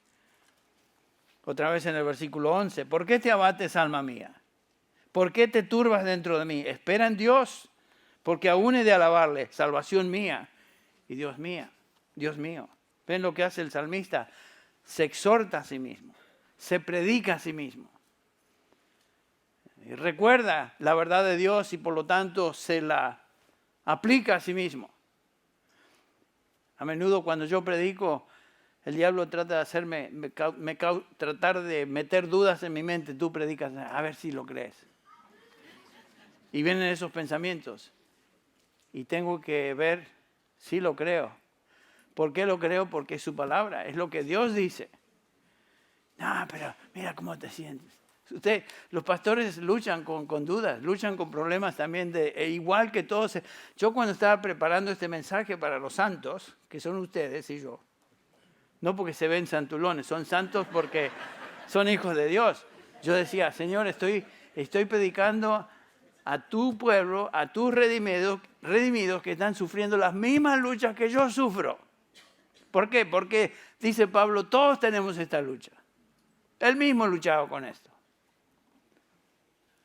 Otra vez en el versículo 11. ¿Por qué te abates, alma mía? ¿Por qué te turbas dentro de mí? Espera en Dios, porque aún he de alabarle, salvación mía y Dios mío. ¿Ven lo que hace el salmista? Se exhorta a sí mismo, se predica a sí mismo. Y recuerda la verdad de Dios y por lo tanto se la aplica a sí mismo. A menudo cuando yo predico, el diablo trata de hacerme, tratar de meter dudas en mi mente. Tú predicas, a ver si lo crees. Y vienen esos pensamientos. Y tengo que ver si lo creo. ¿Por qué lo creo? Porque es su palabra, es lo que Dios dice. No, pero mira cómo te sientes. Los pastores luchan con dudas, luchan con problemas también, igual que todos. Yo cuando estaba preparando este mensaje para los santos, que son ustedes y yo, no porque se ven santulones, son santos porque son hijos de Dios. Yo decía, Señor, estoy predicando a tu pueblo, a tus redimidos que están sufriendo las mismas luchas que yo sufro. ¿Por qué? Porque, dice Pablo, todos tenemos esta lucha. Él mismo luchaba con esto.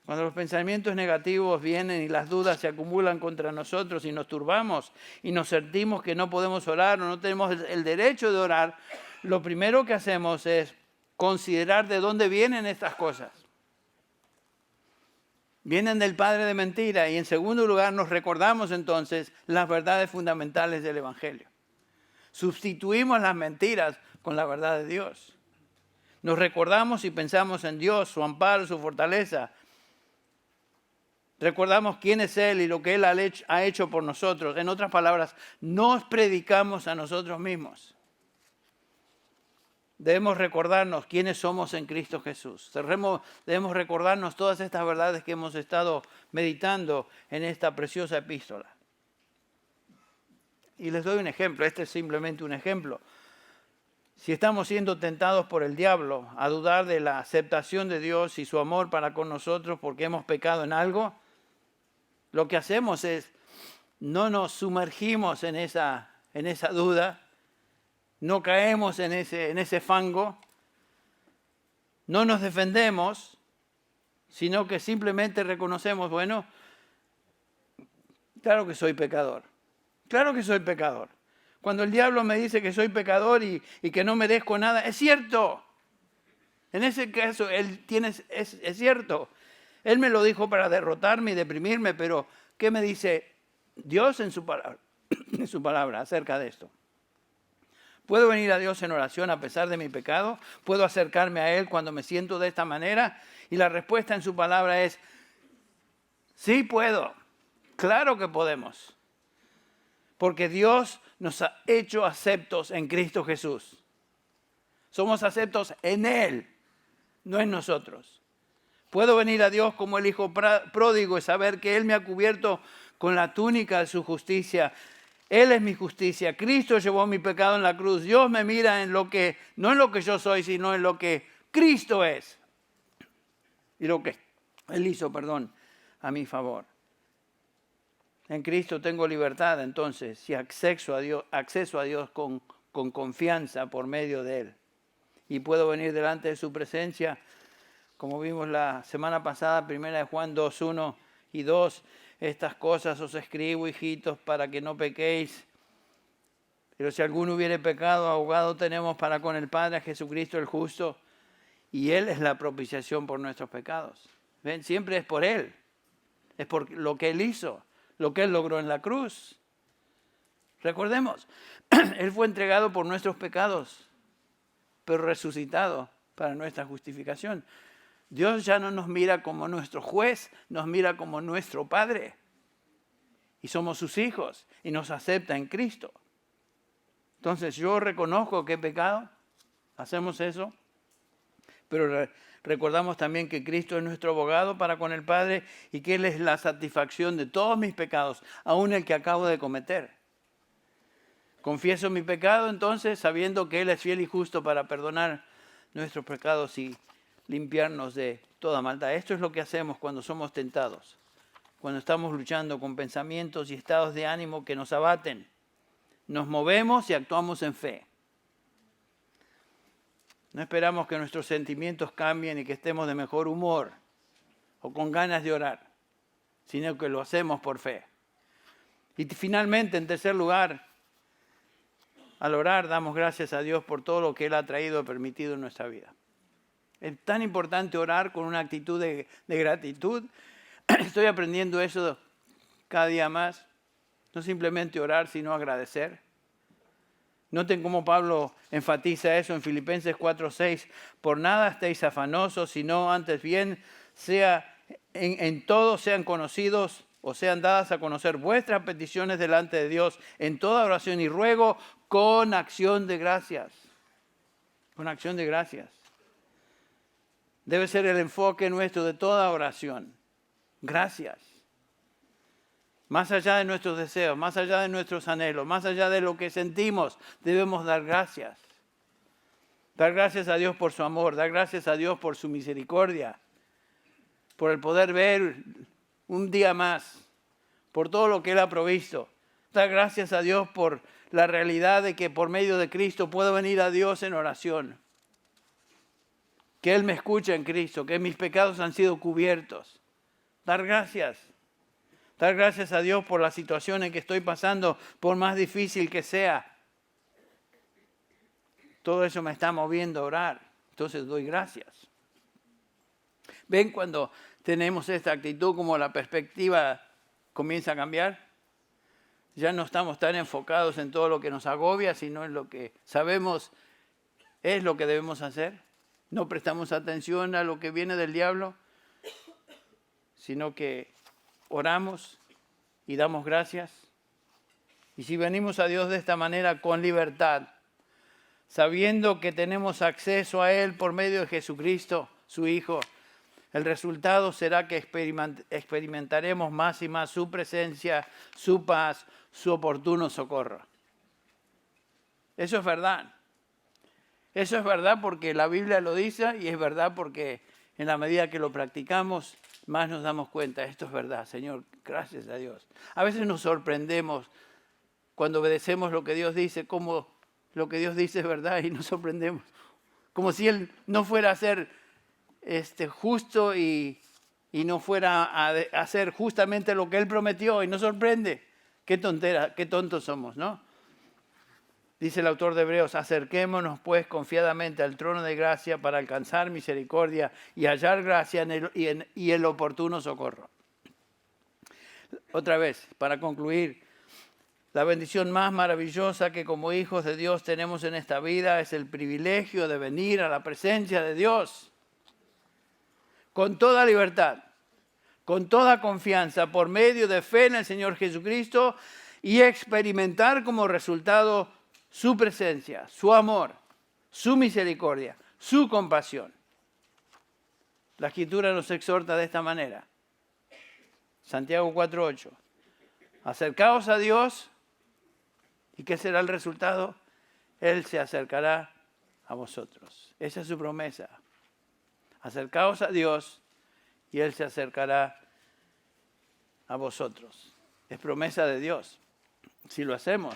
Cuando los pensamientos negativos vienen y las dudas se acumulan contra nosotros y nos turbamos y nos sentimos que no podemos orar o no tenemos el derecho de orar, lo primero que hacemos es considerar de dónde vienen estas cosas. Vienen del padre de mentira y en segundo lugar nos recordamos entonces las verdades fundamentales del Evangelio. Sustituimos las mentiras con la verdad de Dios. Nos recordamos y pensamos en Dios, su amparo, su fortaleza. Recordamos quién es Él y lo que Él ha hecho por nosotros. En otras palabras, nos predicamos a nosotros mismos. Debemos recordarnos quiénes somos en Cristo Jesús. Debemos recordarnos todas estas verdades que hemos estado meditando en esta preciosa epístola. Y les doy un ejemplo, este es simplemente un ejemplo. Si estamos siendo tentados por el diablo a dudar de la aceptación de Dios y su amor para con nosotros porque hemos pecado en algo, lo que hacemos es no nos sumergimos en esa duda, no caemos en ese fango, no nos defendemos, sino que simplemente reconocemos, bueno, claro que soy pecador, claro que soy pecador. Cuando el diablo me dice que soy pecador y que no merezco nada, es cierto. En ese caso, es cierto. Él me lo dijo para derrotarme y deprimirme, pero ¿qué me dice Dios en su palabra, en su palabra acerca de esto? ¿Puedo venir a Dios en oración a pesar de mi pecado? ¿Puedo acercarme a Él cuando me siento de esta manera? Y la respuesta en su palabra es, sí puedo. Claro que podemos. Porque Dios nos ha hecho aceptos en Cristo Jesús. Somos aceptos en Él, no en nosotros. Puedo venir a Dios como el hijo pródigo y saber que Él me ha cubierto con la túnica de su justicia. Él es mi justicia. Cristo llevó mi pecado en la cruz. Dios me mira no en lo que yo soy, sino en lo que Cristo es. Y lo que Él hizo, a mi favor. En Cristo tengo libertad, entonces, y acceso a Dios con confianza por medio de Él. Y puedo venir delante de su presencia, como vimos la semana pasada, 1 Juan 2, 1 y 2. Estas cosas os escribo, hijitos, para que no pequéis. Pero si alguno hubiere pecado, abogado tenemos para con el Padre, a Jesucristo el justo, y Él es la propiciación por nuestros pecados. ¿Ven? Siempre es por Él. Es por lo que Él hizo, lo que Él logró en la cruz. Recordemos, Él fue entregado por nuestros pecados, pero resucitado para nuestra justificación. Dios ya no nos mira como nuestro juez, nos mira como nuestro Padre. Y somos sus hijos y nos acepta en Cristo. Entonces yo reconozco que he pecado, hacemos eso, pero recordamos también que Cristo es nuestro abogado para con el Padre y que Él es la satisfacción de todos mis pecados, aun el que acabo de cometer. Confieso mi pecado entonces sabiendo que Él es fiel y justo para perdonar nuestros pecados y limpiarnos de toda maldad. Esto es lo que hacemos cuando somos tentados, cuando estamos luchando con pensamientos y estados de ánimo que nos abaten. Nos movemos y actuamos en fe. No esperamos que nuestros sentimientos cambien y que estemos de mejor humor o con ganas de orar, sino que lo hacemos por fe. Y finalmente, en tercer lugar, al orar damos gracias a Dios por todo lo que Él ha traído y permitido en nuestra vida. Es tan importante orar con una actitud de gratitud. Estoy aprendiendo eso cada día más. No simplemente orar, sino agradecer. Noten cómo Pablo enfatiza eso en Filipenses 4:6. Por nada estéis afanosos, sino antes bien en todo sean conocidos o sean dadas a conocer vuestras peticiones delante de Dios en toda oración y ruego con acción de gracias. Con acción de gracias. Debe ser el enfoque nuestro de toda oración. Gracias. Más allá de nuestros deseos, más allá de nuestros anhelos, más allá de lo que sentimos, debemos dar gracias. Dar gracias a Dios por su amor, dar gracias a Dios por su misericordia, por el poder ver un día más, por todo lo que Él ha provisto. Dar gracias a Dios por la realidad de que por medio de Cristo puedo venir a Dios en oración. Que Él me escucha en Cristo, que mis pecados han sido cubiertos. Dar gracias. Dar gracias a Dios por la situación en que estoy pasando, por más difícil que sea. Todo eso me está moviendo a orar. Entonces doy gracias. ¿Ven cuando tenemos esta actitud como la perspectiva comienza a cambiar? Ya no estamos tan enfocados en todo lo que nos agobia, sino en lo que sabemos es lo que debemos hacer. No prestamos atención a lo que viene del diablo, sino que oramos y damos gracias. Y si venimos a Dios de esta manera con libertad, sabiendo que tenemos acceso a Él por medio de Jesucristo, su Hijo, el resultado será que experimentaremos más y más su presencia, su paz, su oportuno socorro. Eso es verdad. Eso es verdad porque la Biblia lo dice y es verdad porque en la medida que lo practicamos, más nos damos cuenta. Esto es verdad, Señor, gracias a Dios. A veces nos sorprendemos cuando obedecemos lo que Dios dice, como lo que Dios dice es verdad y nos sorprendemos. Como si Él no fuera a ser justo y no fuera a hacer justamente lo que Él prometió y nos sorprende. Qué tontera, qué tontos somos, ¿no? Dice el autor de Hebreos, acerquémonos pues confiadamente al trono de gracia para alcanzar misericordia y hallar gracia y el oportuno socorro. Otra vez, para concluir, la bendición más maravillosa que como hijos de Dios tenemos en esta vida es el privilegio de venir a la presencia de Dios con toda libertad, con toda confianza, por medio de fe en el Señor Jesucristo y experimentar como resultado su presencia, su amor, su misericordia, su compasión. La Escritura nos exhorta de esta manera. Santiago 4:8. Acercaos a Dios, ¿y qué será el resultado? Él se acercará a vosotros. Esa es su promesa. Acercaos a Dios y Él se acercará a vosotros. Es promesa de Dios. Si lo hacemos,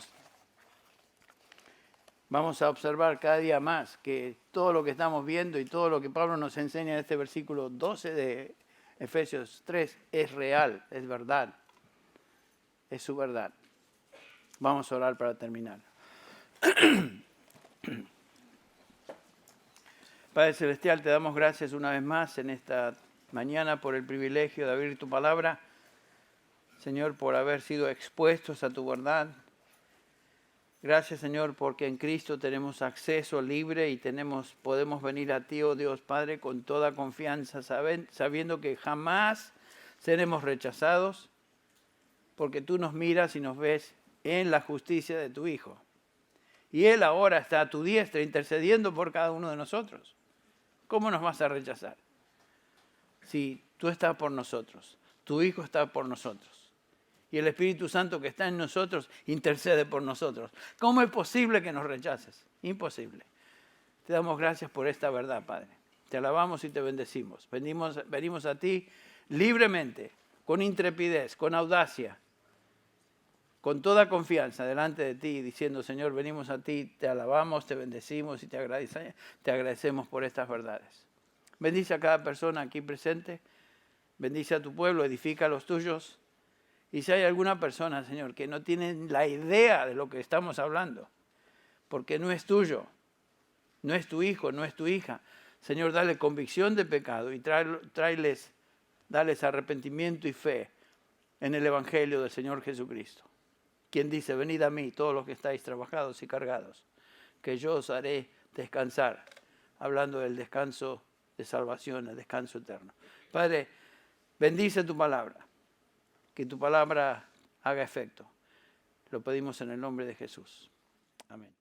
vamos a observar cada día más que todo lo que estamos viendo y todo lo que Pablo nos enseña en este versículo 12 de Efesios 3 es real, es verdad, es su verdad. Vamos a orar para terminar. Padre Celestial, te damos gracias una vez más en esta mañana por el privilegio de abrir tu palabra. Señor, por haber sido expuestos a tu verdad. Gracias, Señor, porque en Cristo tenemos acceso libre y podemos venir a ti, oh Dios Padre, con toda confianza, sabiendo que jamás seremos rechazados, porque tú nos miras y nos ves en la justicia de tu Hijo. Y Él ahora está a tu diestra intercediendo por cada uno de nosotros. ¿Cómo nos vas a rechazar? Si tú estás por nosotros, tu Hijo está por nosotros. Y el Espíritu Santo que está en nosotros intercede por nosotros. ¿Cómo es posible que nos rechaces? Imposible. Te damos gracias por esta verdad, Padre. Te alabamos y te bendecimos. Venimos a ti libremente, con intrepidez, con audacia, con toda confianza delante de ti, diciendo, Señor, venimos a ti, te alabamos, te bendecimos y te agradecemos por estas verdades. Bendice a cada persona aquí presente, bendice a tu pueblo, edifica a los tuyos. Y si hay alguna persona, Señor, que no tiene la idea de lo que estamos hablando, porque no es tuyo, no es tu hijo, no es tu hija, Señor, dale convicción de pecado y dales arrepentimiento y fe en el Evangelio del Señor Jesucristo. Quien dice, venid a mí, todos los que estáis trabajados y cargados, que yo os haré descansar, hablando del descanso de salvación, el descanso eterno. Padre, bendice tu palabra, que tu palabra haga efecto. Lo pedimos en el nombre de Jesús. Amén.